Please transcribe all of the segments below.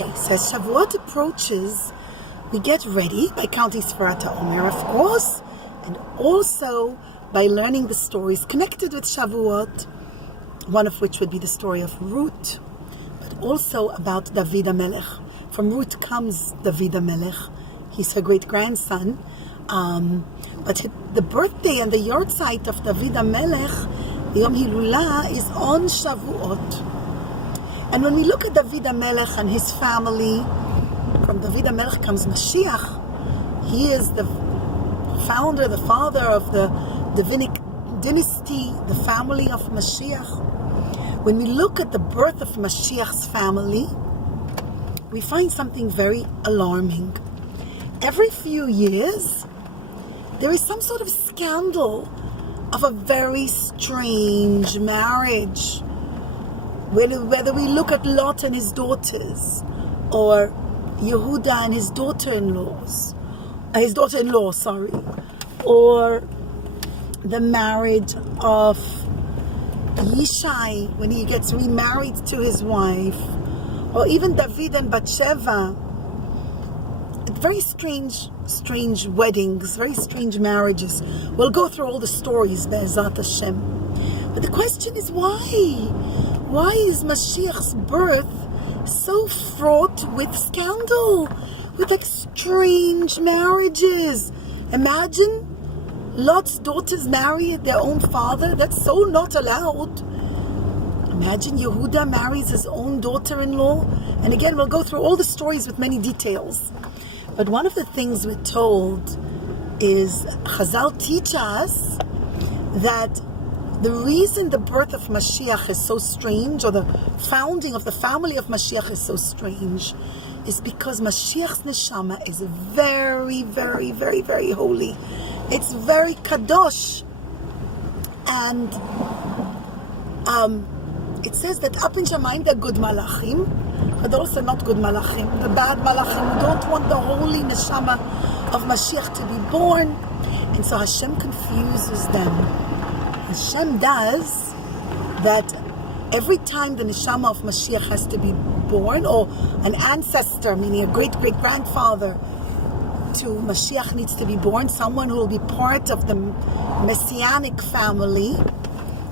Okay, so as Shavuot approaches, we get ready by counting Sfirat HaOmer, of course, and also by learning the stories connected with Shavuot, one of which would be the story of Ruth, but also about David HaMelech. From Ruth comes David HaMelech. He's her great-grandson. But the birthday and the yahrzeit of David HaMelech, the Yom Hilula, is on Shavuot. And when we look at David HaMelech and his family, from David HaMelech comes Mashiach. He is the founder, the father of the Davidic dynasty, the family of Mashiach. When we look at the birth of Mashiach's family, we find something very alarming. Every few years, there is some sort of scandal of a very strange marriage. Whether we look at Lot and his daughters, or Yehuda and his daughter-in-law, or the marriage of Yishai when he gets remarried to his wife, or even David and Bathsheba. Very strange weddings, very strange marriages. We'll go through all the stories, Be'ezat Hashem. But the question is why? Why is Mashiach's birth so fraught with scandal, with like strange marriages? Imagine Lot's daughters marry their own father. That's so not allowed. Imagine Yehuda marries his own daughter-in-law. And again, we'll go through all the stories with many details. But one of the things we're told is Chazal teach us that the reason the birth of Mashiach is so strange, or the founding of the family of Mashiach is so strange, is because Mashiach's neshama is very, very, very, very holy. It's very kadosh. And it says that up in Shamayim they're good malachim, but also not good malachim. The bad malachim who don't want the holy neshama of Mashiach to be born. And so Hashem confuses them. Hashem does that every time the neshama of Mashiach has to be born, or an ancestor, meaning a great-great-grandfather to Mashiach needs to be born, someone who will be part of the messianic family,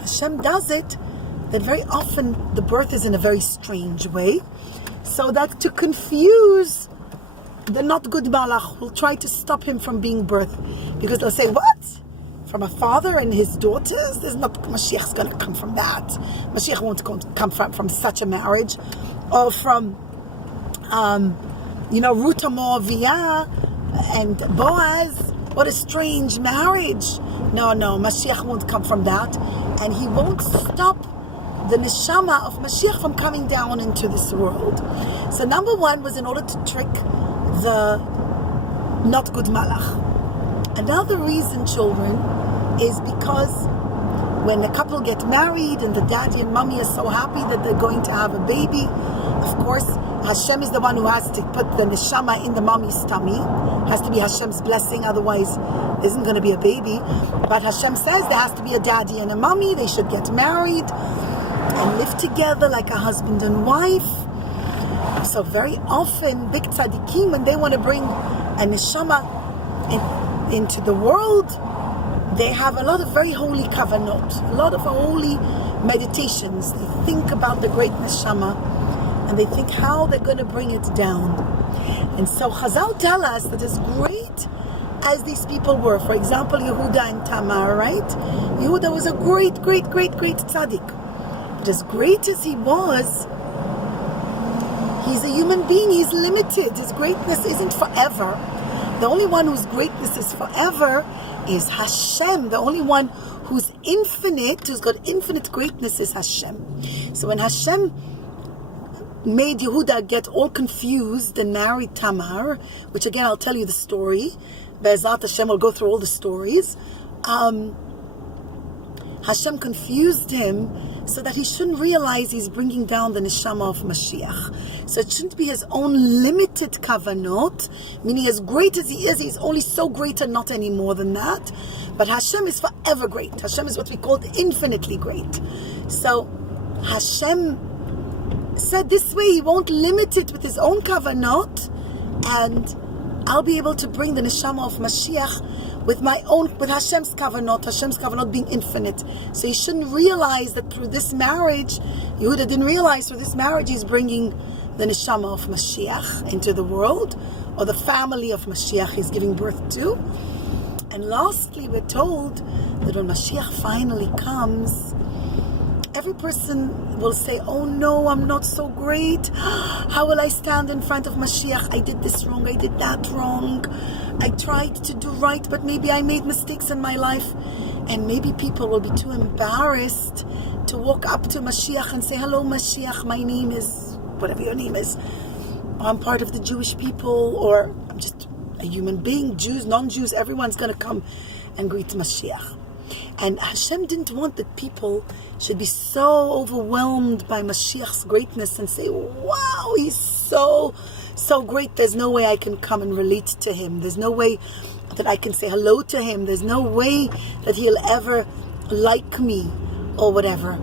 Hashem does it that very often the birth is in a very strange way, so that to confuse the not good malach will try to stop him from being birthed, because they'll say, what? From a father and his daughters? There's not, Mashiach's going to come from that. Mashiach won't come from such a marriage. Or from, Ruth Moaviyah and Boaz. What a strange marriage. No, Mashiach won't come from that. And he won't stop the neshama of Mashiach from coming down into this world. So number one was in order to trick the not good malach. Another reason, children, is because when the couple get married and the daddy and mommy are so happy that they're going to have a baby, of course, Hashem is the one who has to put the neshama in the mommy's tummy. It has to be Hashem's blessing, otherwise there isn't going to be a baby. But Hashem says there has to be a daddy and a mommy. They should get married and live together like a husband and wife. So very often, big tzaddikim, when they want to bring a neshama into the world, they have a lot of very holy kavanot, a lot of holy meditations. They think about the great neshama, and they think how they're going to bring it down. And so Chazal tell us that as great as these people were, for example, Yehuda and Tamar, right? Yehuda was a great tzaddik. But as great as he was, he's a human being, he's limited. His greatness isn't forever. The only one whose greatness is forever is Hashem. The only one who's infinite, who's got infinite greatness, is Hashem. So when Hashem made Yehuda get all confused and married Tamar, which again I'll tell you the story, Be'ezat Hashem will go through all the stories, Hashem confused him so that he shouldn't realize he's bringing down the neshama of Mashiach. So it shouldn't be his own limited kavanot, meaning as great as he is, he's only so great and not any more than that. But Hashem is forever great. Hashem is what we call infinitely great. So Hashem said this way he won't limit it with his own kavanot, and I'll be able to bring the neshama of Mashiach with Hashem's kavanot being infinite. So he shouldn't realize that through this marriage, Yehuda didn't realize through this marriage he's bringing the neshama of Mashiach into the world, or the family of Mashiach he's giving birth to. And lastly, we're told that when Mashiach finally comes, every person will say, oh no, I'm not so great. How will I stand in front of Mashiach? I did this wrong, I did that wrong. I tried to do right, but maybe I made mistakes in my life. And maybe people will be too embarrassed to walk up to Mashiach and say, hello Mashiach, my name is, whatever your name is. I'm part of the Jewish people, or I'm just a human being. Jews, non-Jews, everyone's going to come and greet Mashiach. And Hashem didn't want that people should be so overwhelmed by Mashiach's greatness and say, wow, he's so great. There's no way I can come and relate to him. There's no way that I can say hello to him. There's no way that he'll ever like me or whatever.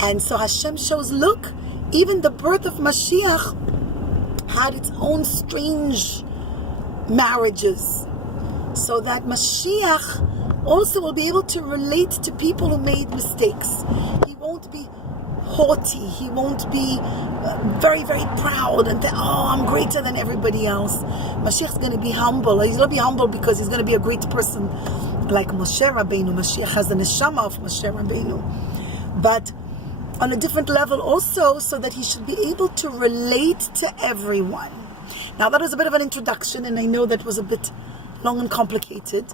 And so Hashem shows, look, even the birth of Mashiach had its own strange marriages, so that Mashiach also will be able to relate to people who made mistakes. He won't be haughty. He won't be very, very proud and think, oh, I'm greater than everybody else. Mashiach's going to be humble. He's going to be humble because he's going to be a great person like Moshe Rabbeinu. Mashiach has the neshama of Moshe Rabbeinu, but on a different level also, so that he should be able to relate to everyone. Now that was a bit of an introduction, and I know that was a bit long and complicated,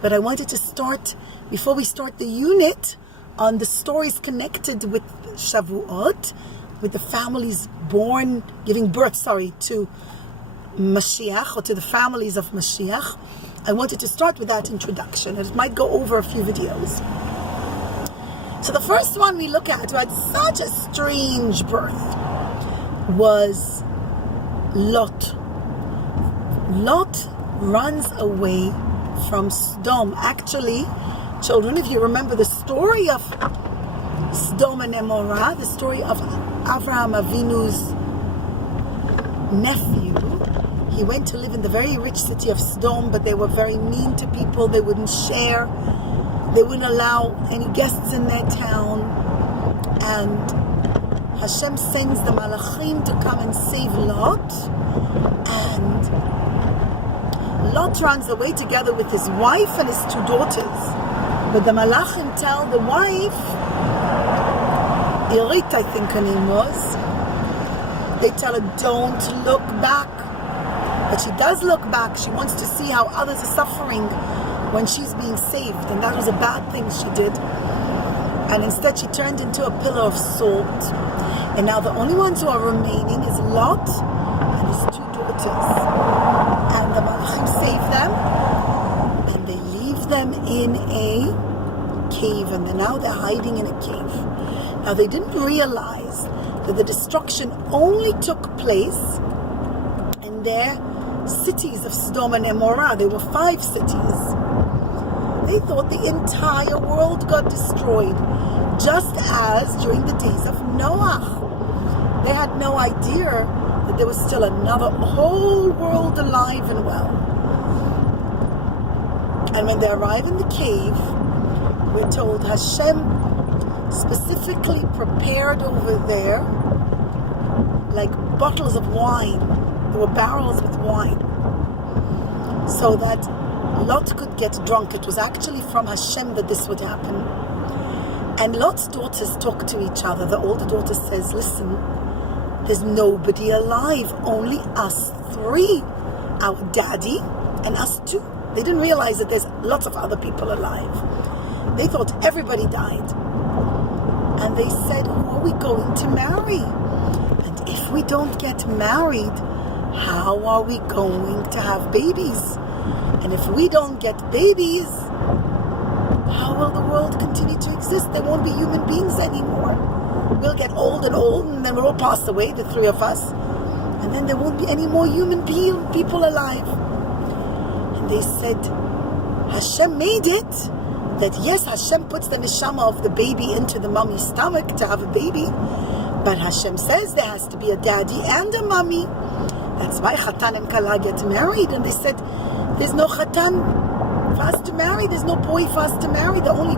but I wanted to start, before we start the unit, on the stories connected with Shavuot, with the families giving birth to Mashiach, or to the families of Mashiach. I wanted to start with that introduction, and it might go over a few videos. So the first one we look at, who had such a strange birth, was Lot. Lot runs away from Sodom. Actually, children, if you remember the story of Sodom and Gomorrah, the story of Avraham Avinu's nephew, he went to live in the very rich city of Sodom, but they were very mean to people. They wouldn't share. They wouldn't allow any guests in their town. And Hashem sends the Malachim to come and save Lot. And Lot runs away together with his wife and his two daughters. But the Malachim tell the wife, Irit, I think her name was, they tell her, don't look back. But she does look back. She wants to see how others are suffering when she's being saved, and that was a bad thing she did. And instead she turned into a pillar of salt. And now the only ones who are remaining is Lot and his two daughters. And the Malachim save them, and they leave them in a cave, and now they're hiding in a cave. Now they didn't realize that the destruction only took place in their cities of Sodom and Gomorrah. There were 5 cities. They thought the entire world got destroyed, just as during the days of Noah. They had no idea that there was still another whole world alive and well. And when they arrive in the cave, we're told Hashem specifically prepared over there like bottles of wine. There were barrels with wine, so that Lot could get drunk. It was actually from Hashem that this would happen. And Lot's daughters talk to each other. The older daughter says, listen, there's nobody alive, only us 3, our daddy and us 2. They didn't realize that there's lots of other people alive. They thought everybody died. And they said, who are we going to marry? And if we don't get married, how are we going to have babies? And if we don't get babies, how will the world continue to exist? There won't be human beings anymore. We'll get old, and then we'll all pass away, the 3 of us. And then there won't be any more human people alive. And they said, Hashem made it. That yes, Hashem puts the neshama of the baby into the mommy's stomach to have a baby. But Hashem says there has to be a daddy and a mommy. That's why Chatan and Kala get married. And they said, there's no Chatan for us to marry. There's no boy for us to marry. The only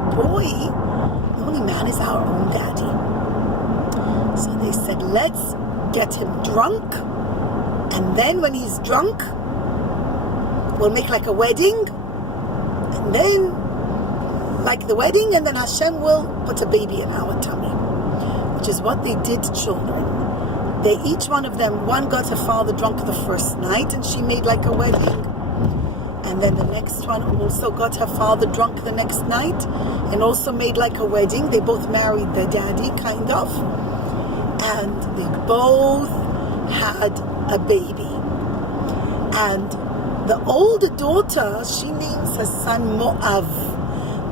man is our own daddy. So they said, let's get him drunk. And then when he's drunk, we'll make like a wedding. And then, like the wedding, and then Hashem will put a baby in our tummy. Which is what they did to children. They, each one of them, one got her father drunk the first night and she made like a wedding. And then the next one also got her father drunk the next night and also made like a wedding. They both married their daddy, kind of. And they both had a baby. And the older daughter, she names her son Moav.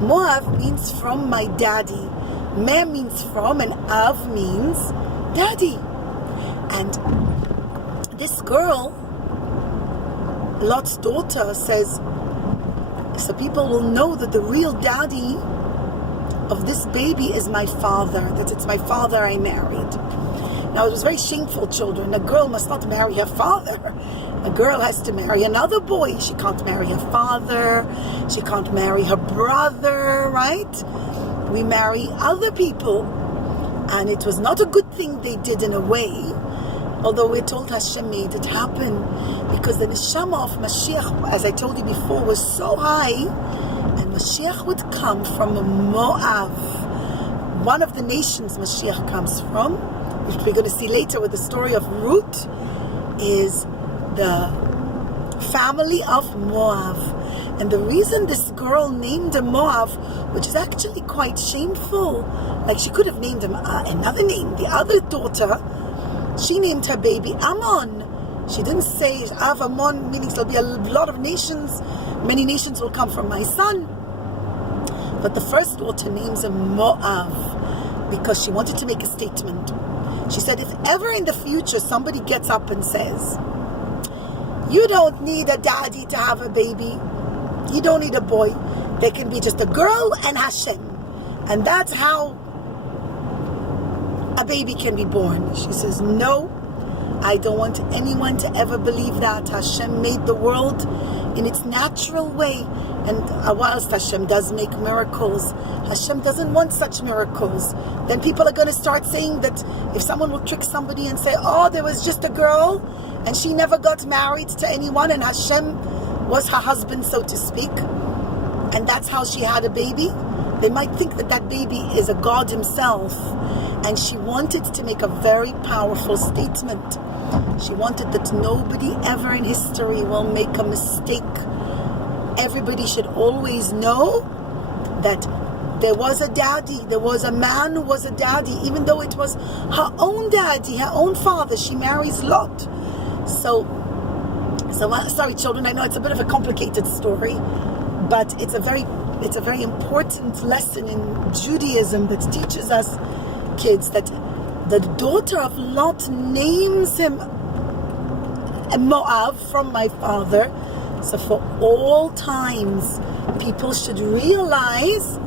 Moav means from my daddy. Me means from, and Av means daddy. And this girl, Lot's daughter, says, so people will know that the real daddy of this baby is my father, that it's my father I married. Now, it was very shameful, children. A girl must not marry her father. A girl has to marry another boy. She can't marry her father. She can't marry her brother, right? We marry other people. And it was not a good thing they did in a way, although we're told Hashem made it happen, because the neshama of Mashiach, as I told you before, was so high, and Mashiach would come from Moav, one of the nations Mashiach comes from, which we're going to see later with the story of Ruth, is the family of Moav. And the reason this girl named him Moav, which is actually quite shameful, like she could have named him another name. The other daughter, she named her baby Ammon. She didn't say Av Ammon, meaning there'll be a lot of nations, many nations will come from my son. But the first daughter names him Moav because she wanted to make a statement. She said, if ever in the future somebody gets up and says, you don't need a daddy to have a baby, you don't need a boy, there can be just a girl and Hashem, and that's how a baby can be born. She says, no, I don't want anyone to ever believe that. Hashem made the world in its natural way, and whilst Hashem does make miracles, Hashem doesn't want such miracles. Then people are going to start saying that if someone will trick somebody and say, oh, there was just a girl and she never got married to anyone and Hashem was her husband, so to speak, and that's how she had a baby, they might think that that baby is a God himself. And she wanted to make a very powerful statement. She wanted that nobody ever in history will make a mistake. Everybody should always know that there was a daddy, there was a man who was a daddy, even though it was her own daddy, her own father. She marries Lot. So sorry, children, I know it's a bit of a complicated story, but it's a very important lesson in Judaism that teaches us, kids, that the daughter of Lot names him Moav, from my father. So for all times, people should realize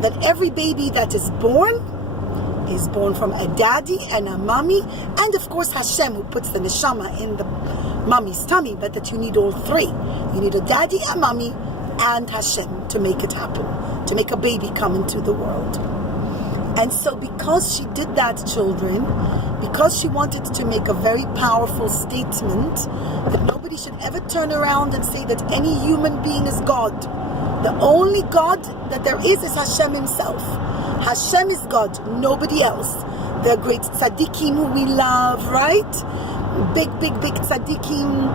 that every baby that is born from a daddy and a mommy, and of course Hashem, who puts the neshama in the mommy's tummy, but that you need all three. You need a daddy, a mommy, and Hashem to make it happen, to make a baby come into the world. And so because she did that, children, because she wanted to make a very powerful statement that nobody should ever turn around and say that any human being is God. The only God that there is Hashem himself. Hashem is God, nobody else. The great tzaddikim who we love, right? Big tzaddikim,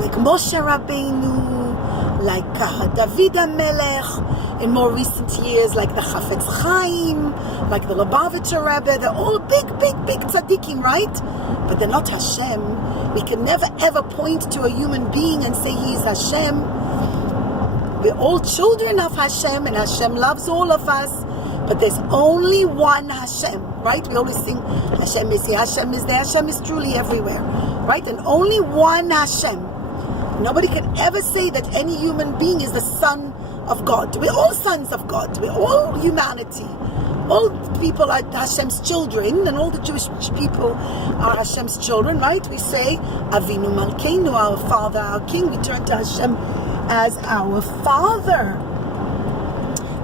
like Moshe Rabbeinu, like David HaMelech, in more recent years, like the Chafetz Chaim, like the Lubavitcher Rebbe. They're all big tzaddikim, right? But they're not Hashem. We can never ever point to a human being and say he is Hashem. We're all children of Hashem, and Hashem loves all of us. But there's only one Hashem, right? We always sing, Hashem is here, Hashem is there, Hashem is truly everywhere, right? And only one Hashem. Nobody can ever say that any human being is the son of God. We're all sons of God. We're all humanity. all people are Hashem's children, and all the Jewish people are Hashem's children, right? We say, Avinu Malkeinu, our Father, our King. We turn to Hashem as our Father.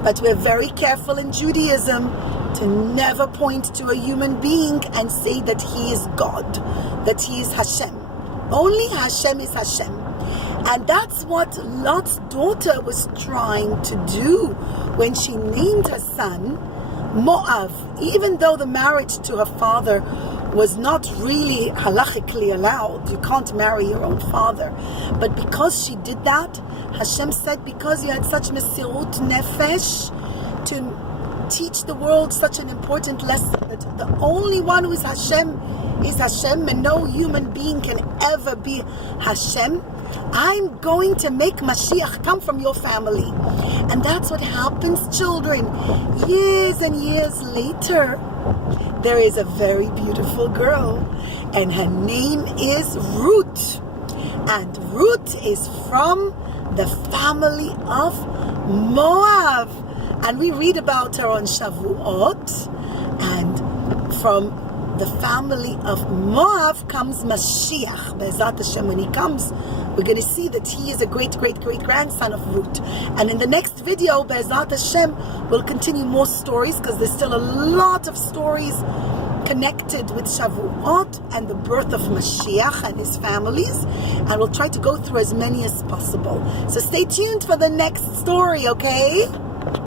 But we're very careful in Judaism to never point to a human being and say that he is God, that he is Hashem. Only Hashem is Hashem. And that's what Lot's daughter was trying to do when she named her son Moav, even though the marriage to her father was not really halachically allowed. You can't marry your own father. But because she did that, Hashem said, because you had such mesirut nefesh to teach the world such an important lesson, that the only one who is Hashem, and no human being can ever be Hashem, I'm going to make Mashiach come from your family. And that's what happens, children. Years and years later, there is a very beautiful girl, and her name is Ruth. And Ruth is from the family of Moab. And we read about her on Shavuot. And from the family of Moab comes Mashiach. Be'ezrat Hashem, when he comes, we're going to see that he is a great-great-great-grandson of Ruth. And in the next video, Be'ezrat Hashem, we'll continue more stories, because there's still a lot of stories connected with Shavuot and the birth of Mashiach and his families. And we'll try to go through as many as possible. So stay tuned for the next story, okay?